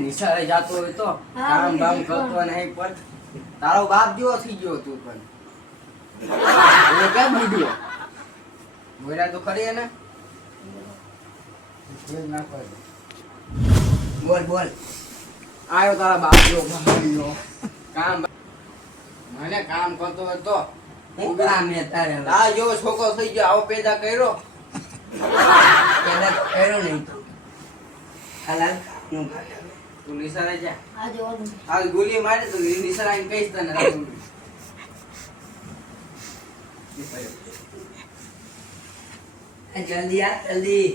નિશાળે જાતો હોય તો કામ બામ કરતો નહીં પણ તારો બાપ જેવો થઈ ગયો તું પણ એ કેમ બુડ્યો બોલ્યા તો ખરી ને બોલ બોલ આયો તારા બાપ જેવો ભાગ્યો કામ મને કામ કરતો હોય તો હું કામ ને તારે આ જેવો છોકરો થઈ ગયો આવો પેદા કર્યો પેદા કર્યો નહીં હાલાલ તું નિશાળે જા આ ગોલી મારે તો નિશાળે આવીને કહીશ તને જલ્દી આ જલ્દી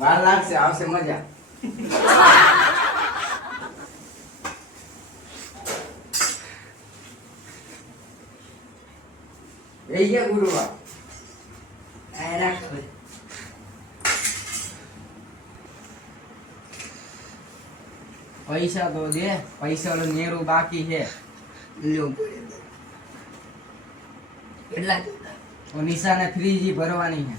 વાર લાગશે આવશે મજા એ ગયા ગુરુવાર આ રાખ પૈસા તો દે પૈસા ઓલો નેરું બાકી છે કેટલા નિશાને ફ્રીજી ભરવાની છે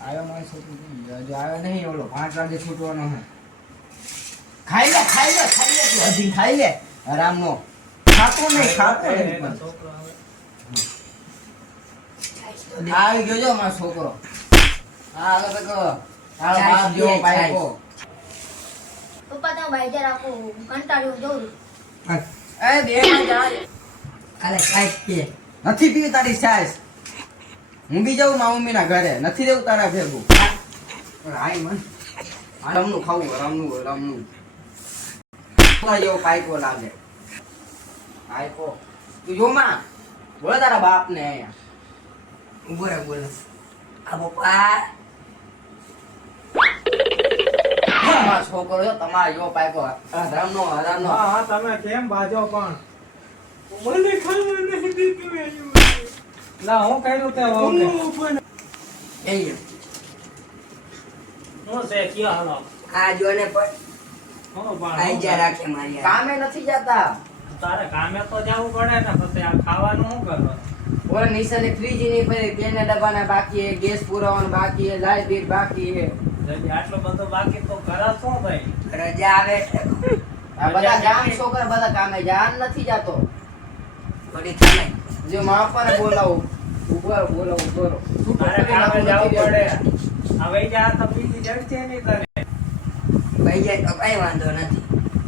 આવ્યો મારો છોકરો જો આવ્યો નહીં ઓલો 5 વાગે છૂટવાનો છે ખાઈ લે તું હજી ખાઈ લે આરામનો ખાતો નહીં આવી ગયો જો મારો છોકરો હા તો કહો તારો બાપ જો પાઈકો પપ્પા તો ભાઈ જરા રાખો કંટાળ્યો જોઉં એ બે માં જા અલે કાઈ કે નથી પીવી તારી સાસ હું બી જાઉં મારા મમ્મીના ઘરે નથી રહેવું તારા ભેગું હાય મન આરામનું ખાવું આરામનું થોડા જેવો પાઈકો લાગે પાઈકો તું જો માં બોલે તારા બાપ ને અહીંયા બોલે આ પપ્પા છોકરો તમારે જો પાઈકો હરામનો હા તમે કેમ બાજો પણ મને ખબર નથી દીધું ના હું કર્યું તે ઓકે એ હું સે ક્યાં હાલો આ જોને પણ હું પણ આઈ જા રાખે મારી કામે નથી જતા તારે કામે તો જવું પડે ને પછી આ ખાવાનું શું કરવાનું ઓલા નિશાને ફ્રીજ ની પડે તેના ડબ્બાના બાકી હે ગેસ પુરાવાનો બાકી હે લાઈટ બિલ બાકી હે જલ્દી આટલો બધો બાકી તો કરા શું ભાઈ રજા આવે આ બધા ગામ છોકરા બધા કામે જાન નથી જાતો થોડી થાને જો માપાને બોલાવું બોલાવું તારે કામે જવું પડે હવે જા તો બીજી જડશે નહીં તને ભાઈ જાય તો કઈ વાંધો નથી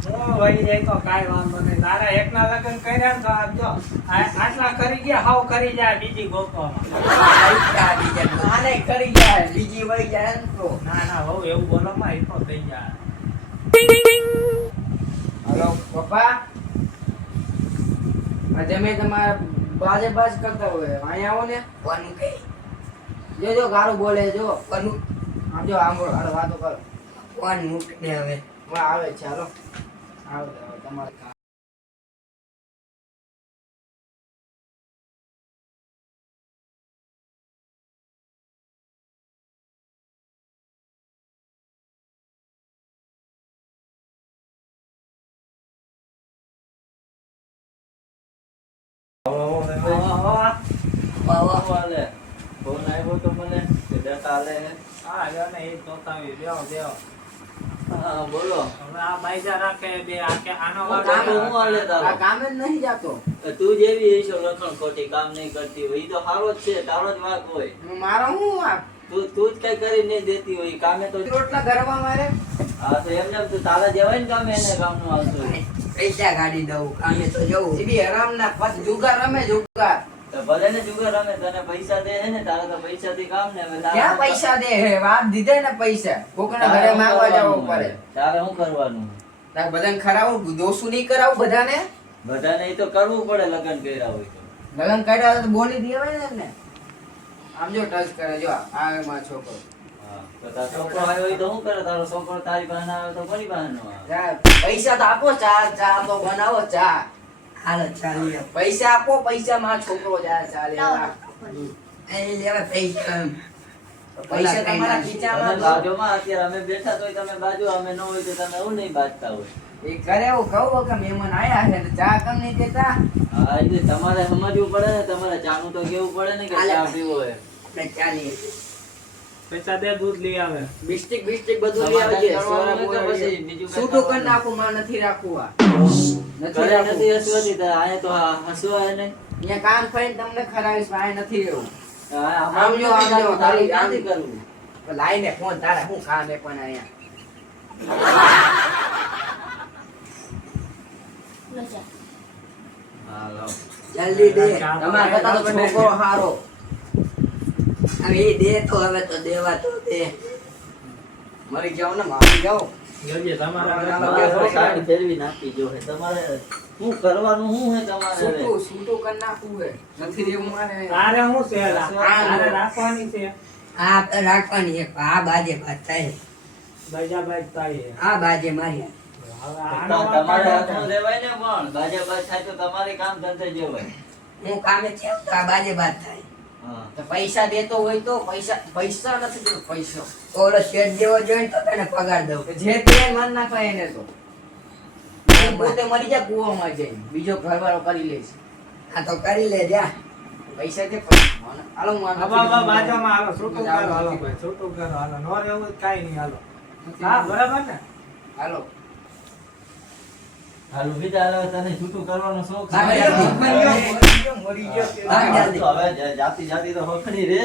હું વહી જાય તો કાઈ વાંધો નહીં તારા એકના લગ્ન કર્યા ને તો આપજો આટલા કરી ગયા હાવ કરી જાય બીજી ગોતવામાં આને કરી જાય બીજી વહી જાય ને તો ના બહુ એવું બોલો માં એ તો થઈ જાય હલો પપ્પા તમે તમારા બાજ કરતા હોય અહીંયા આવો ને કોનું કઈ જો ગારું બોલે જો કોનું આમ જો આંગળો હાલો વાતો કરો કોણ મૂક દે હવે આવે છે હાલો આવો તમારે બોલો હવે આ બાઈજા રાખે બે આકે આનો કામ જ નહીં જાતો તું જેવી છે લખણ ખોટી કામ નહીં કરતી હોય ઈ તો સારો જ છે તારો જ વાંક હોય મારો હું વાંક તું જ કઈ કરી નહીં દેતી હોય કામે તો રોટલા ઘરમાં મારે હા તો એમને તું તારા જેવાય ને કામે એને કામનું આવતું હોય પૈસા ગાડી દઉં કામે તો જવું એ બી હરામ ના પત જુગાર રમે જુગાર તો ભલે ને જુગાર રમે તને પૈસા દે છે ને તારા તો પૈસા થી કામ ને હવે ક્યાં પૈસા દે હે વાત દીધે ને પૈસા કોકના ઘરે માંગવા જવું પડે તારે શું કરવાનું તાર બધાને ખરાવું દોસ્તું નહીં કરાવું બધાને બધાને ઈ તો કરવું પડે લગ્ન કર્યા હોય તો લગન કાઢ્યા તો બોલી દેવાય ને આમ જો ટચ કરે જો આ માં છોકરો હા તો તારો છોકરો આવ્યો હોય તો શું કરે તારો છોકરો તારી પાસે આવે તો કોની પાસે નો આવે પૈસા તો આપો ચા તો બનાવો ચા હાલો ચાલી પૈસા આપો પૈસા માં છોકરો જાય ચાલે એ લેવા પૈસા તમારા ખીચામાં બાજુમાં અત્યારે અમે બેઠા તોય તમે બાજુ અમે ન હોય તો તમે એવું નહીં બાજતા હોય એ કરે એવું કહું કે મહેમાન આયા છે ચા કેમ નહીં દેતા હા એટલે તમારે સમજવું પડે ને તમારે ચાનું તો કેવું પડે ને કે ચા પીવો હોય આપણે ચાલીએ પૈસા દે દૂધ લઈ આવે બિસ્ટિક બધું લઈ આવજે. કરવાનું હોય કે પછી બીજું કાંઈ છૂટું કરી કરવાનું? નાખું, માં નથી રાખવું આ. નથી ઘરે રાખવું. નથી હસવાતી તો આયા તો હસવાય નહીં. અહીંયા કાન ફરીને તમને ખરાવીશ, પણ આ નથી રહેવું. આમ જો આમ જો, તારી આમ. નથી કરવું. લાઈને ફોન તારા શું કામ એ પણ અહીંયા. લો ચા. હાલો. જલ્દી દે. તમારા કરતા તો છોકરો હારો. હવે એ દે તો હવે તો દેવા તો દે. મરી જાવ ને, મારી જાવ. જોજે તમારા ઘરે તમારા તો ઘરે છોકરા- સાડી ફેરવી નાખી જો હે તમારે શું કરવાનું શું હે તમારે હવે? છૂટું કરી નાખવું હે. નથી રહેવું મારે. તારે શું છે આ તારે રાખવાની છે આ તો રાખવાની એક આ બાજે બાદ થાય. બાજા બાજ તારી આ બાજે મારી. હવે આનો તમારે વાંક હાથમાં રહેવાય ને પણ બાજા થાય તો તમારે કામ ધંધે જેવાય. હું કામે છે તો આ બાજે બાદ થાય. હા. તો પૈસા દેતો હોય તો પૈસા નથી દેતો. પૈસો ઓલો શેઠ જેવો જોઈને તો તને પગાર દઉં. જે તે મન ના ખાય એને તો એ પોતે મરી જાય કૂવામાં જઈને, બીજો ઘરવાળો કરી લેશે. હા તો કરી લે જા. પૈસા દે હાલો બાબા બાજામાં હાલો છૂટું કરો હાલો ભાઈ છૂટું કરો હાલો નો રહેવું કાઈ નહીં હાલો હા બરાબર ને હાલો. હાલો બીજા હાલો તને છૂટું કરવાનો શોખ છે. મરી ગયો. મરી ગયો હા, જલ્દી. તો હવે જાતી તો હોખડી રે